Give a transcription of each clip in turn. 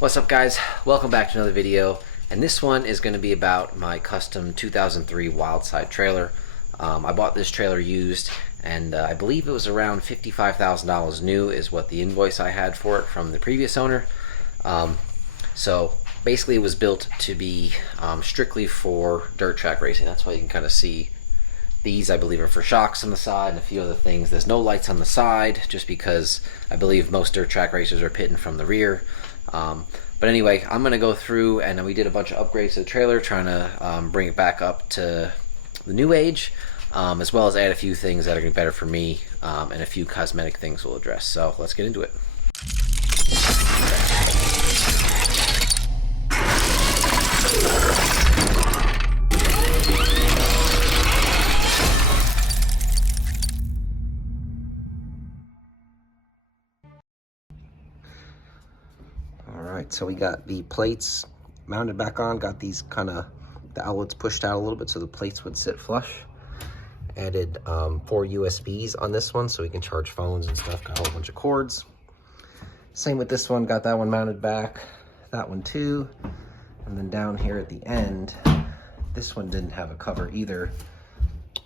What's up, guys? Welcome back to another video, and this one is going to be about my custom 2003 Wildside trailer. I bought this trailer used, and I believe it was around $55,000 new is what the invoice I had for it from the previous owner. So basically it was built to be strictly for dirt track racing. That's why you can kind of see these, I believe, are for shocks on the side and a few other things. There's no lights on the side just because I believe most dirt track racers are pitting from the rear. But anyway, I'm going to go through, and we did a bunch of upgrades to the trailer, trying to bring it back up to the new age, as well as add a few things that are going to be better for me, and a few cosmetic things we'll address. So let's get into it. Alright, so we got the plates mounted back on, got these kind of, the outlets pushed out a little bit so the plates would sit flush. Added 4 USBs on this one so we can charge phones and stuff, got a whole bunch of cords. Same with this one, got that one mounted back, that one too. And then down here at the end, this one didn't have a cover either.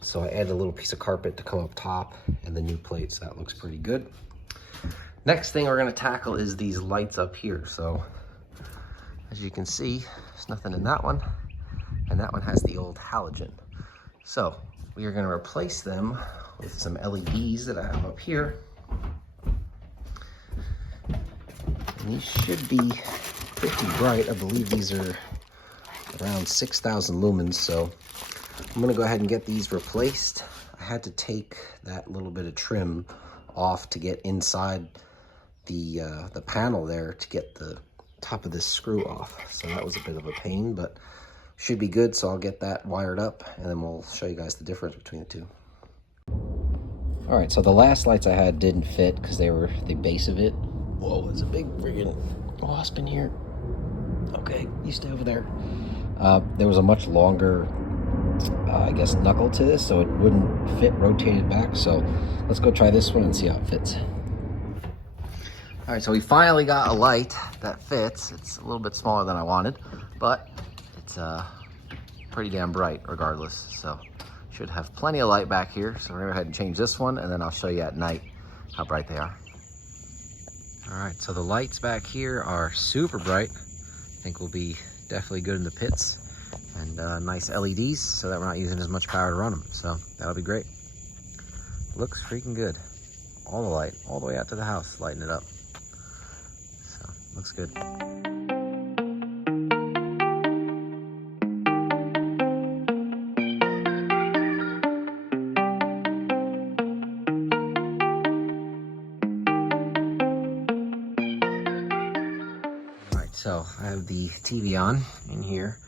So I added a little piece of carpet to come up top and the new plates, that looks pretty good. Next thing we're going to tackle is these lights up here. So as you can see, there's nothing in that one, and that one has the old halogen. So we are going to replace them with some LEDs that I have up here. And these should be pretty bright. I believe these are around 6,000 lumens, so I'm going to go ahead and get these replaced. I had to take that little bit of trim off to get inside the panel there to get the top of this screw off, so that was a bit of a pain, but should be good. So I'll get that wired up and then we'll show you guys the difference between the two. All right, so the last lights I had didn't fit because they were the base of it. Whoa, there's a big friggin' wasp in here. Okay, you stay over there. There was a much longer I guess knuckle to this, so it wouldn't fit rotated back. So let's go try this one and see how it fits. All right, so we finally got a light that fits. It's a little bit smaller than I wanted, but it's pretty damn bright regardless. So should have plenty of light back here. So we're gonna go ahead and change this one, and then I'll show you at night how bright they are. All right, so the lights back here are super bright. I think will be definitely good in the pits, and nice LEDs so that we're not using as much power to run them. So that'll be great. Looks freaking good. All the light, all the way out to the house, lighting it up. So looks good. So I have the TV on in here,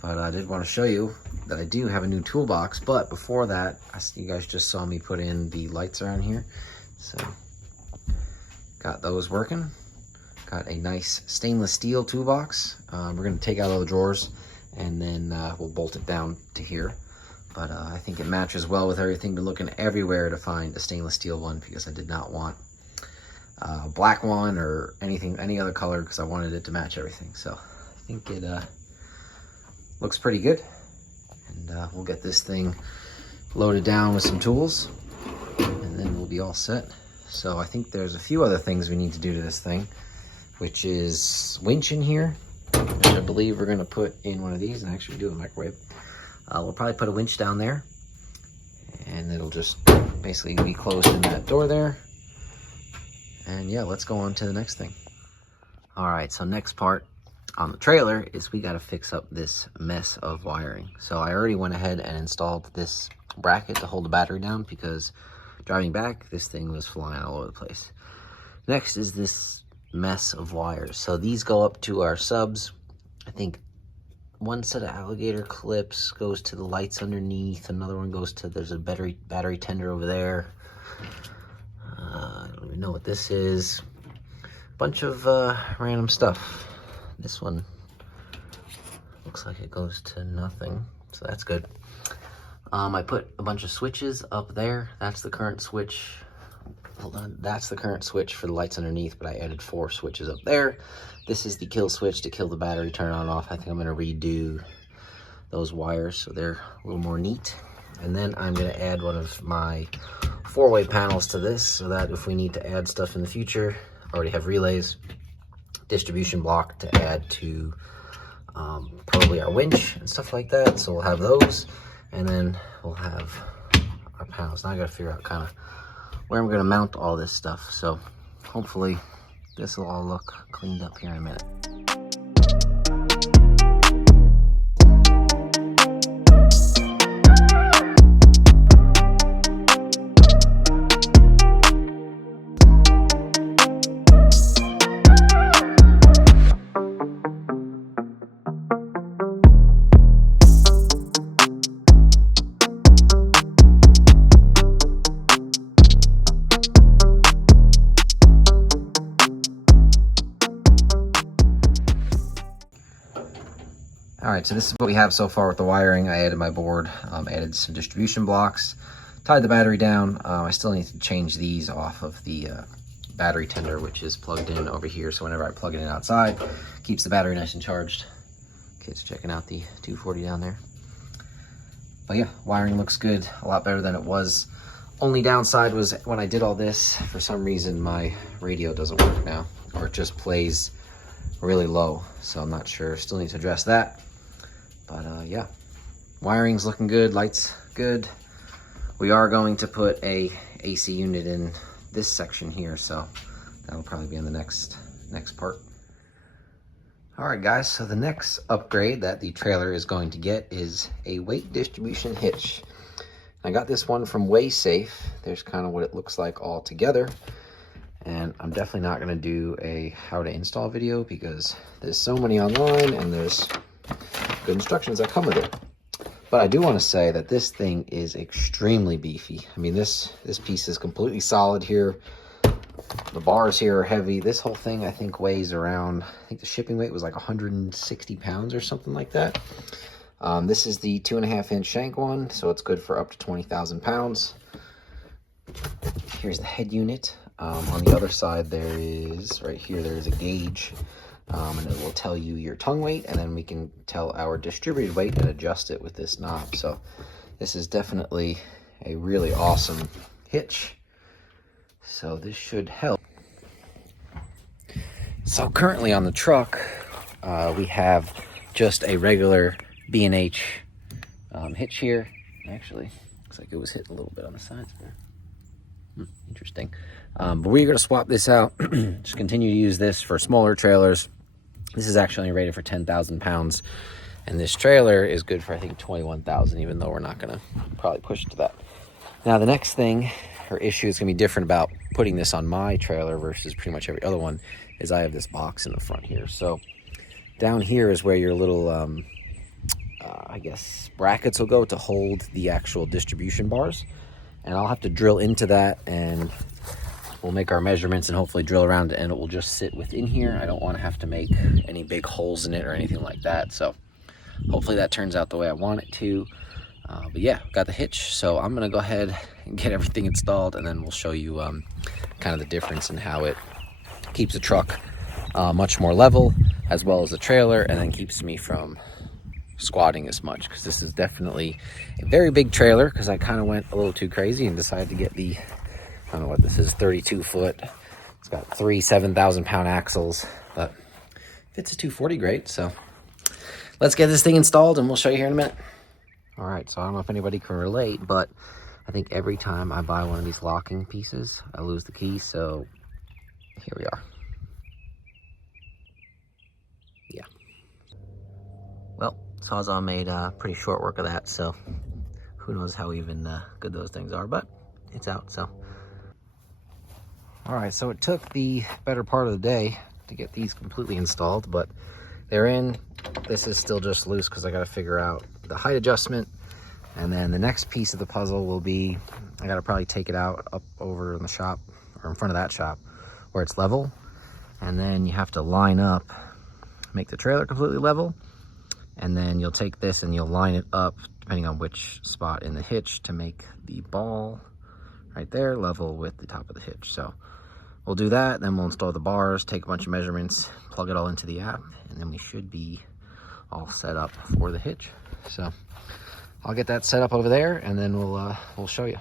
but I did want to show you that I do have a new toolbox. But before that, you guys just saw me put in the lights around here. So got those working. Got a nice stainless steel toolbox. We're going to take out all the drawers and then we'll bolt it down to here. But I think it matches well with everything. Been looking everywhere to find a stainless steel one because I did not want black one or any other color because I wanted it to match everything. So I think it looks pretty good, and we'll get this thing loaded down with some tools and then we'll be all set. So I think there's a few other things we need to do to this thing, which is winch in here, which I believe we're going to put in one of these and actually do a microwave. We'll probably put a winch down there and it'll just basically be closed in that door there. And yeah, let's go on to the next thing. All right, so next part on the trailer is we got to fix up this mess of wiring. So I already went ahead and installed this bracket to hold the battery down because driving back, this thing was flying all over the place. Next is this mess of wires. So these go up to our subs. I think one set of alligator clips goes to the lights underneath. Another one goes to, there's a battery tender over there. I don't even know what this is. Bunch of random stuff. This one looks like it goes to nothing, so that's good. I put a bunch of switches up there. That's the current switch. Hold on, that's the current switch for the lights underneath, but I added 4 switches up there. this is the kill switch to kill the battery, turn on and off. I think I'm gonna redo those wires so they're a little more neat. And then I'm gonna add one of my 4-way panels to this so that if we need to add stuff in the future, I already have relays, distribution block to add to probably our winch and stuff like that. So we'll have those, and then we'll have our panels. Now I gotta figure out kind of where I'm gonna mount all this stuff. So hopefully this will all look cleaned up here in a minute. All right, so this is what we have so far with the wiring. I added my board, added some distribution blocks, tied the battery down. I still need to change these off of the battery tender, which is plugged in over here. So whenever I plug it in outside, keeps the battery nice and charged. Kids checking out the 240 down there. But yeah, wiring looks good, a lot better than it was. Only downside was when I did all this, for some reason my radio doesn't work now, or it just plays really low. So I'm not sure, still need to address that. But yeah, wiring's looking good, lights good. We are going to put a AC unit in this section here, so that'll probably be in the next part. All right, guys, so the next upgrade that the trailer is going to get is a weight distribution hitch. I got this one from WaySafe. There's kind of what it looks like all together. And I'm definitely not gonna do a how to install video because there's so many online and there's good instructions that come with it. But I do want to say that this thing is extremely beefy. I mean, this piece is completely solid here. The bars here are heavy. This whole thing, I think, weighs around, I think the shipping weight was like 160 pounds or something like that. This is the 2.5-inch shank one, so it's good for up to 20,000 pounds. Here's the head unit. On the other side, there is, right here, there is a gauge. And it will tell you your tongue weight, and then we can tell our distributed weight and adjust it with this knob. So this is definitely a really awesome hitch. So this should help. So currently on the truck, we have just a regular B&H hitch here. Actually, looks like it was hit a little bit on the sides there. Interesting. But we're going to swap this out. Just continue to use this for smaller trailers. This is actually rated for 10,000 pounds, and this trailer is good for, I think, 21,000, even though we're not going to probably push it to that. Now, the next thing, or issue is going to be different about putting this on my trailer versus pretty much every other one, is I have this box in the front here. So down here is where your little, I guess, brackets will go to hold the actual distribution bars. And I'll have to drill into that, and we'll make our measurements and hopefully drill around it, and it will just sit within here. I don't want to have to make any big holes in it or anything like that. So hopefully that turns out the way I want it to. But yeah, got the hitch. So I'm going to go ahead and get everything installed, and then we'll show you kind of the difference in how it keeps the truck much more level, as well as the trailer, and then keeps me from squatting as much, because this is definitely a very big trailer, because I kind of went a little too crazy and decided to get the, I don't know what this is, 32 foot. It's got 3 7,000 pound axles, but fits a 240 great. So let's get this thing installed and we'll show you here in a minute. All right, so I don't know if anybody can relate, but I think every time I buy one of these locking pieces, I lose the key. So here we are. Yeah. Well, Sawzall made pretty short work of that, so who knows how even good those things are, but it's out. So all right, so it took the better part of the day to get these completely installed, but they're in. This is still just loose because I got to figure out the height adjustment, and then the next piece of the puzzle will be, I got to probably take it out up over in the shop, or in front of that shop where it's level, and then you have to line up, make the trailer completely level, and then you'll take this and you'll line it up depending on which spot in the hitch to make the ball right there level with the top of the hitch. So we'll do that, then we'll install the bars, take a bunch of measurements, plug it all into the app, and then we should be all set up for the hitch. So I'll get that set up over there, and then we'll show you.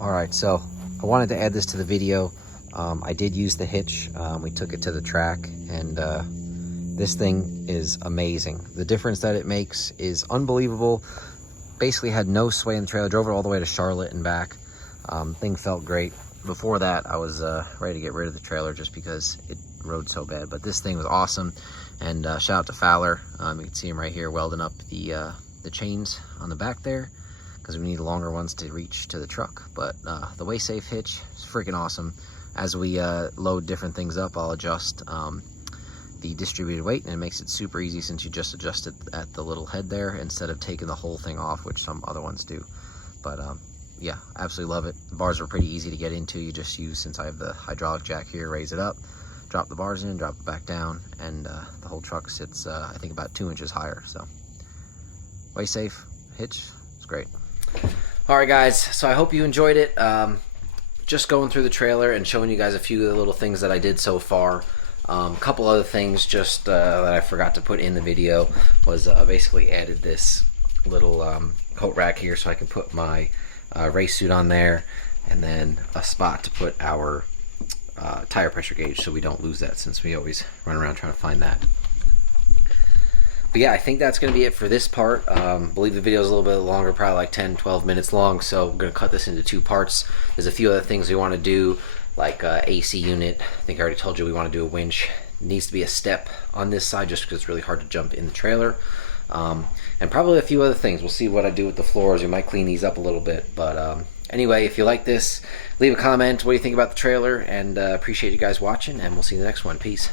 All right, so I wanted to add this to the video. I did use the hitch. We took it to the track, and this thing is amazing. The difference that it makes is unbelievable. Basically had no sway in the trailer, drove it all the way to Charlotte and back. Thing felt great. Before that, I was ready to get rid of the trailer just because it rode so bad, but this thing was awesome. And shout out to Fowler. You can see him right here welding up the chains on the back there, because we need longer ones to reach to the truck. But the WaySafe hitch is freaking awesome. As we load different things up, I'll adjust the distributed weight, and it makes it super easy since you just adjust it at the little head there instead of taking the whole thing off, which some other ones do. But yeah, absolutely love it. The bars are pretty easy to get into. You just use, since I have the hydraulic jack here, raise it up, drop the bars in, drop it back down, and the whole truck sits, I think, about 2 inches higher. So WaySafe hitch, it's great. All right, guys, so I hope you enjoyed it. Just going through the trailer and showing you guys a few of the little things that I did so far. A couple other things just that I forgot to put in the video was basically added this little coat rack here so I can put my race suit on there, and then a spot to put our tire pressure gauge so we don't lose that, since we always run around trying to find that. But yeah, I think that's going to be it for this part. I believe the video is a little bit longer, probably like 10-12 minutes long, so I'm going to cut this into 2 parts. There's a few other things we want to do, like AC unit. I think I already told you we want to do a winch. It needs to be a step on this side just because it's really hard to jump in the trailer. And probably a few other things. We'll see what I do with the floors. We might clean these up a little bit. But anyway, if you like this, leave a comment. What do you think about the trailer? And appreciate you guys watching, and we'll see you in the next one. Peace.